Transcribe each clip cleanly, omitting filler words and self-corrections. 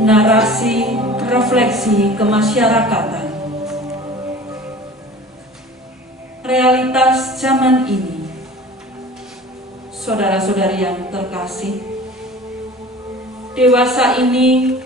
Narasi refleksi kemasyarakatan. Realitas zaman ini, saudara-saudari yang terkasih, dewasa ini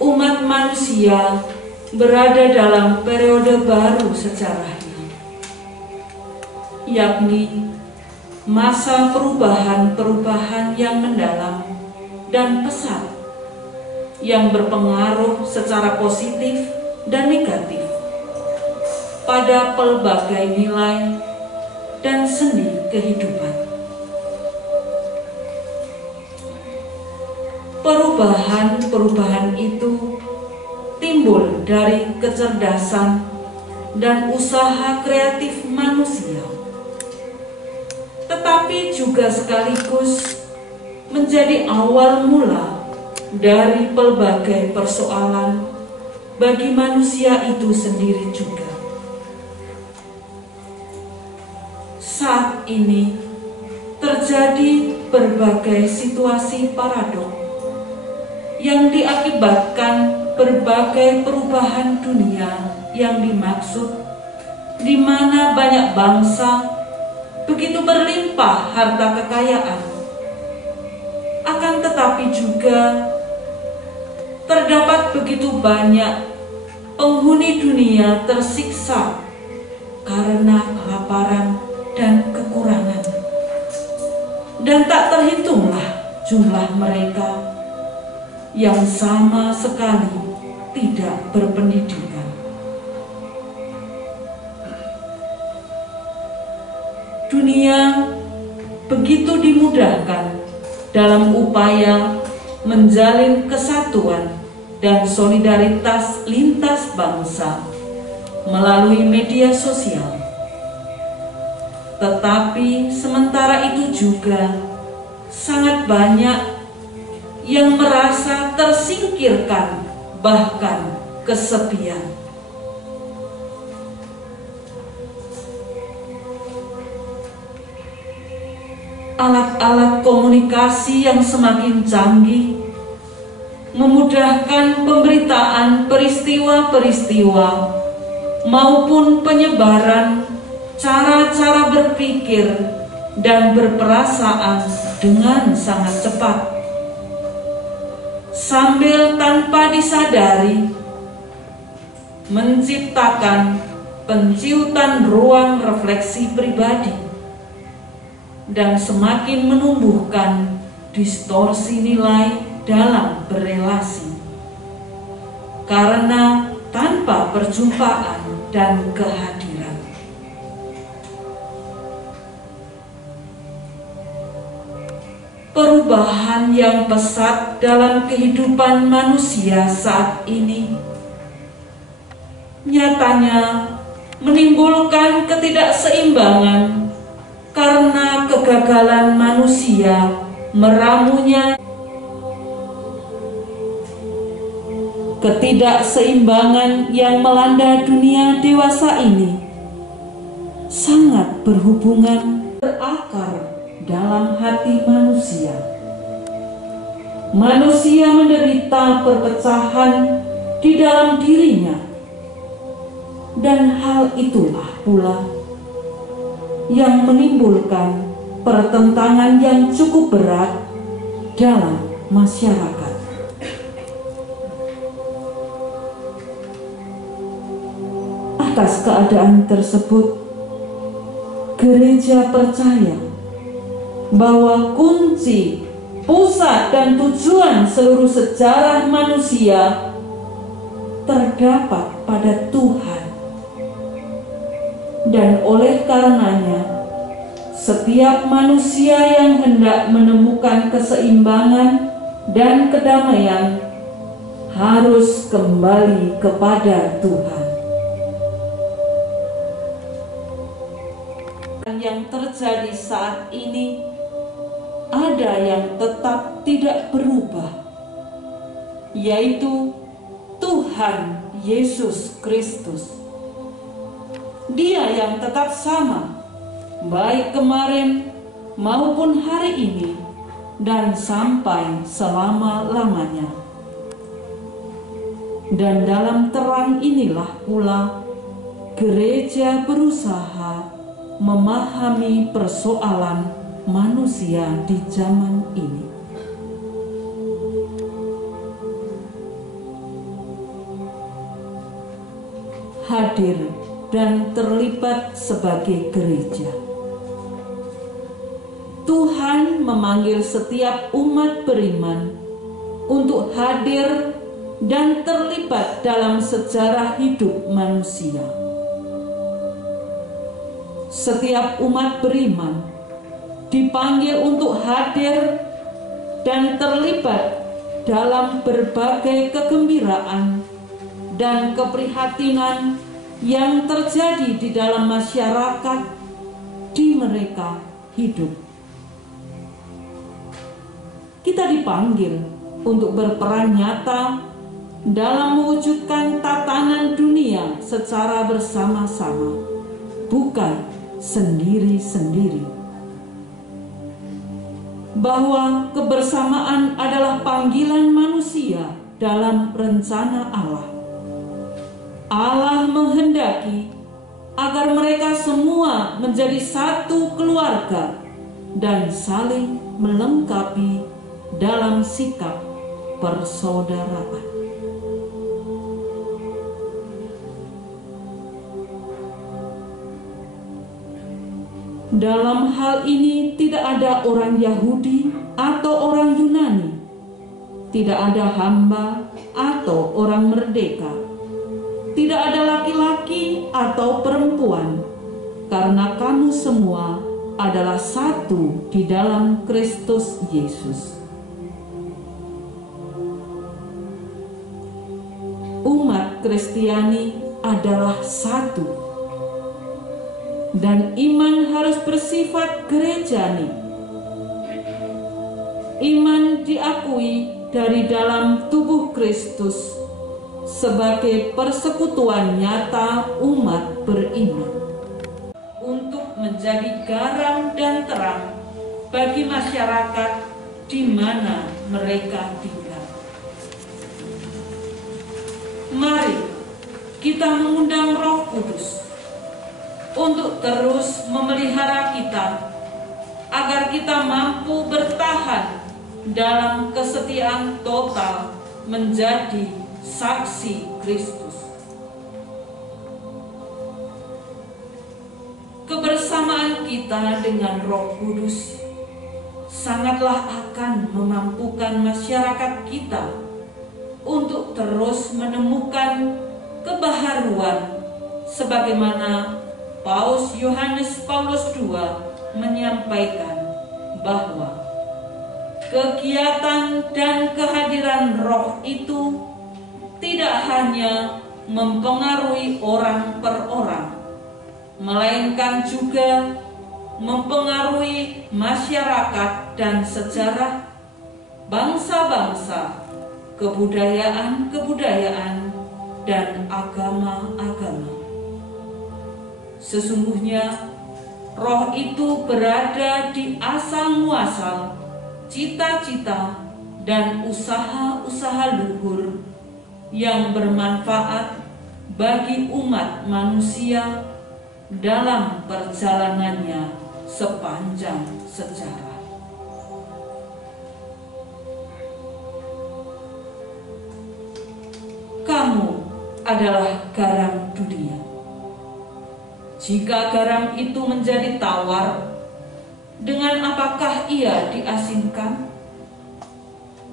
umat manusia berada dalam periode baru sejarahnya, yakni masa perubahan-perubahan yang mendalam dan pesat yang berpengaruh secara positif dan negatif pada pelbagai nilai dan seni kehidupan. Perubahan-perubahan itu timbul dari kecerdasan dan usaha kreatif manusia, tetapi juga sekaligus menjadi awal mula dari pelbagai persoalan bagi manusia itu sendiri juga. Saat ini terjadi berbagai situasi paradok yang diakibatkan berbagai perubahan dunia yang dimaksud, di mana banyak bangsa begitu berlimpah harta kekayaan, akan tetapi juga terdapat begitu banyak penghuni dunia tersiksa karena kelaparan dan kekurangan, dan tak terhitunglah jumlah mereka yang sama sekali tidak berpendidikan. Dunia begitu dimudahkan dalam upaya menjalin kesatuan dan solidaritas lintas bangsa melalui media sosial. Tetapi sementara itu juga sangat banyak yang merasa tersingkirkan, bahkan kesepian. Alat-alat komunikasi yang semakin canggih memudahkan pemberitaan peristiwa-peristiwa maupun penyebaran cara-cara berpikir dan berperasaan dengan sangat cepat, sambil tanpa disadari menciptakan penciutan ruang refleksi pribadi dan semakin menumbuhkan distorsi nilai dalam berelasi, karena tanpa perjumpaan dan kehadiran. Perubahan yang pesat dalam kehidupan manusia saat ini nyatanya menimbulkan ketidakseimbangan karena kegagalan manusia meramunya. Ketidakseimbangan yang melanda dunia dewasa ini sangat berhubungan berakar dalam hati manusia. Manusia menderita perpecahan di dalam dirinya, dan hal itulah pula yang menimbulkan pertentangan yang cukup berat dalam masyarakat. Atas keadaan tersebut, gereja percaya bahwa kunci, pusat, dan tujuan seluruh sejarah manusia terdapat pada Tuhan. Dan oleh karenanya, setiap manusia yang hendak menemukan keseimbangan dan kedamaian harus kembali kepada Tuhan. Yang terjadi saat ini ada yang tetap tidak berubah, yaitu Tuhan Yesus Kristus. Dia yang tetap sama, baik kemarin maupun hari ini dan sampai selama-lamanya. Dan dalam terang inilah pula gereja berusaha memahami persoalan manusia di zaman ini. Hadir dan terlibat sebagai gereja. Tuhan memanggil setiap umat beriman untuk hadir dan terlibat dalam sejarah hidup manusia. Setiap umat beriman dipanggil untuk hadir dan terlibat dalam berbagai kegembiraan dan keprihatinan yang terjadi di dalam masyarakat di mereka hidup. Kita dipanggil untuk berperan nyata dalam mewujudkan tatanan dunia secara bersama-sama, bukan sendiri-sendiri. Bahwa kebersamaan adalah panggilan manusia dalam rencana Allah. Allah menghendaki agar mereka semua menjadi satu keluarga dan saling melengkapi dalam sikap persaudaraan. Dalam hal ini tidak ada orang Yahudi atau orang Yunani, tidak ada hamba atau orang merdeka, tidak ada laki-laki atau perempuan, karena kamu semua adalah satu di dalam Kristus Yesus. Umat Kristiani adalah satu. Dan iman harus bersifat gerejani. Iman diakui dari dalam tubuh Kristus sebagai persekutuan nyata umat beriman untuk menjadi garam dan terang bagi masyarakat di mana mereka tinggal. Mari kita mengundang Roh Kudus untuk terus memelihara kita, agar kita mampu bertahan dalam kesetiaan total menjadi saksi Kristus. Kebersamaan kita dengan Roh Kudus sangatlah akan memampukan masyarakat kita untuk terus menemukan kebaharuan sebagaimana Paus Yohanes Paulus II menyampaikan bahwa kegiatan dan kehadiran Roh itu tidak hanya mempengaruhi orang per orang, melainkan juga mempengaruhi masyarakat dan sejarah, bangsa-bangsa, kebudayaan-kebudayaan, dan agama-agama. Sesungguhnya Roh itu berada di asal-muasal cita-cita dan usaha-usaha luhur yang bermanfaat bagi umat manusia dalam perjalanannya sepanjang sejarah. Kamu adalah garam dunia. Jika garam itu menjadi tawar, dengan apakah ia diasinkan?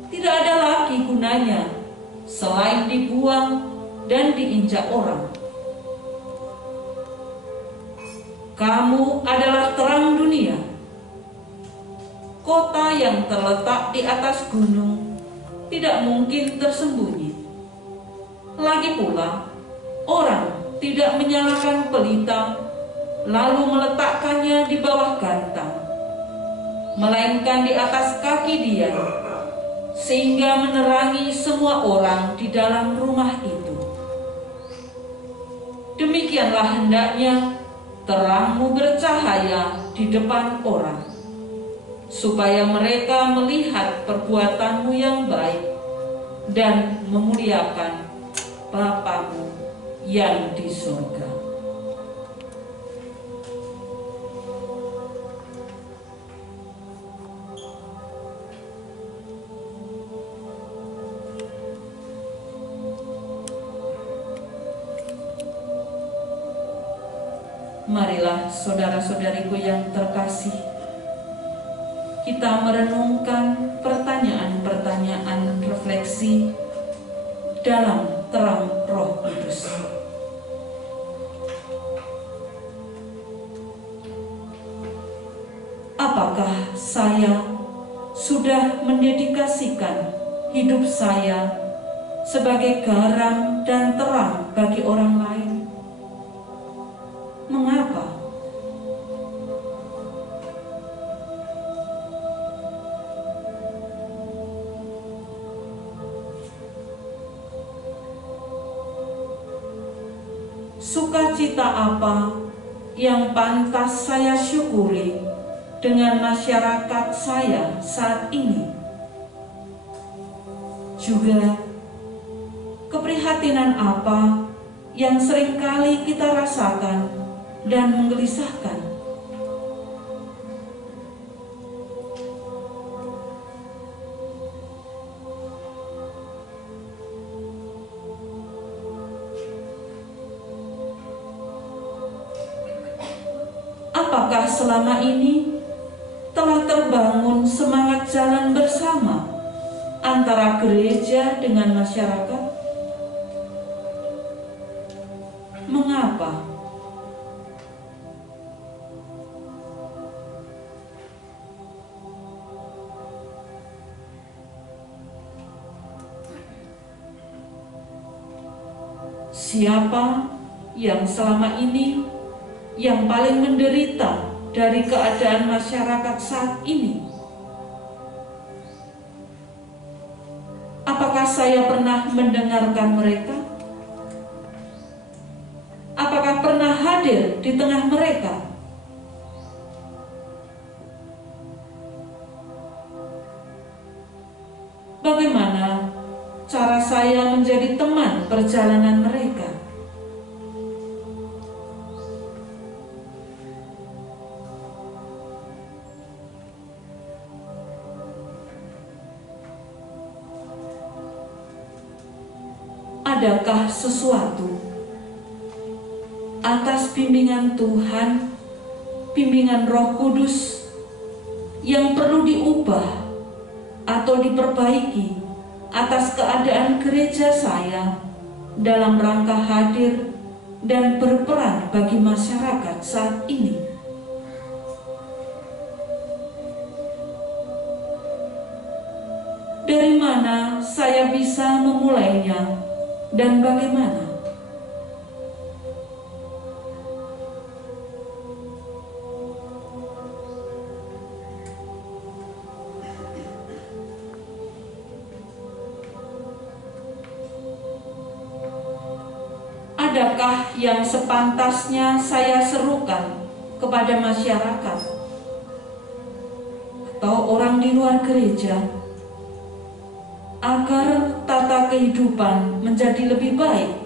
Tidak ada lagi gunanya selain dibuang dan diinjak orang. Kamu adalah terang dunia. Kota yang terletak di atas gunung tidak mungkin tersembunyi. Lagi pula, orang tidak menyalakan pelita lalu meletakkannya di bawah gantang, melainkan di atas kaki dia, sehingga menerangi semua orang di dalam rumah itu. Demikianlah hendaknya terangmu bercahaya di depan orang, supaya mereka melihat perbuatanmu yang baik dan memuliakan Bapamu yang di surga. Marilah saudara-saudariku yang terkasih, kita merenungkan pertanyaan-pertanyaan refleksi dalam terang Roh Kudus. Apakah saya sudah mendedikasikan hidup saya sebagai garam dan terang bagi orang lain? Mengapa? Sukacita apa yang pantas saya syukuri dengan masyarakat saya saat ini? Juga keprihatinan apa yang seringkali kita rasakan dan menggelisahkan? Apakah selama ini telah terbangun semangat jalan bersama antara gereja dengan masyarakat? Mengapa? Siapa yang selama ini yang paling menderita dari keadaan masyarakat saat ini? Apakah saya pernah mendengarkan mereka? Apakah pernah hadir di tengah mereka? Bagaimana cara saya menjadi teman perjalanan mereka? Adakah sesuatu atas bimbingan Tuhan, bimbingan Roh Kudus yang perlu diubah atau diperbaiki atas keadaan gereja saya dalam rangka hadir dan berperan bagi masyarakat saat ini? Dari mana saya bisa memulainya dan bagaimana? Adakah yang sepantasnya saya serukan kepada masyarakat atau orang di luar gereja agar tata kehidupan menjadi lebih baik?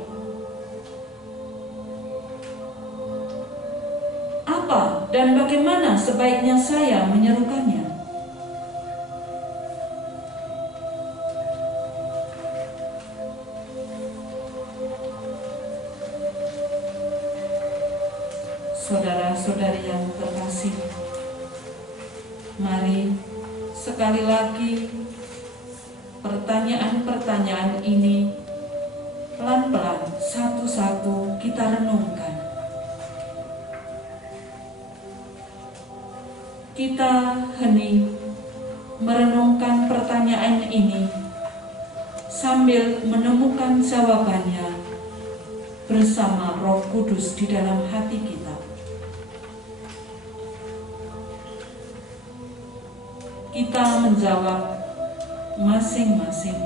Apa dan bagaimana sebaiknya saya menyerukannya? Saudara-saudari yang terkasih, mari sekali lagi pertanyaan-pertanyaan ini pelan-pelan satu-satu kita renungkan. Kita hening merenungkan pertanyaan ini sambil menemukan jawabannya bersama Roh Kudus di dalam hati kita. Kita menjawab masing-masing.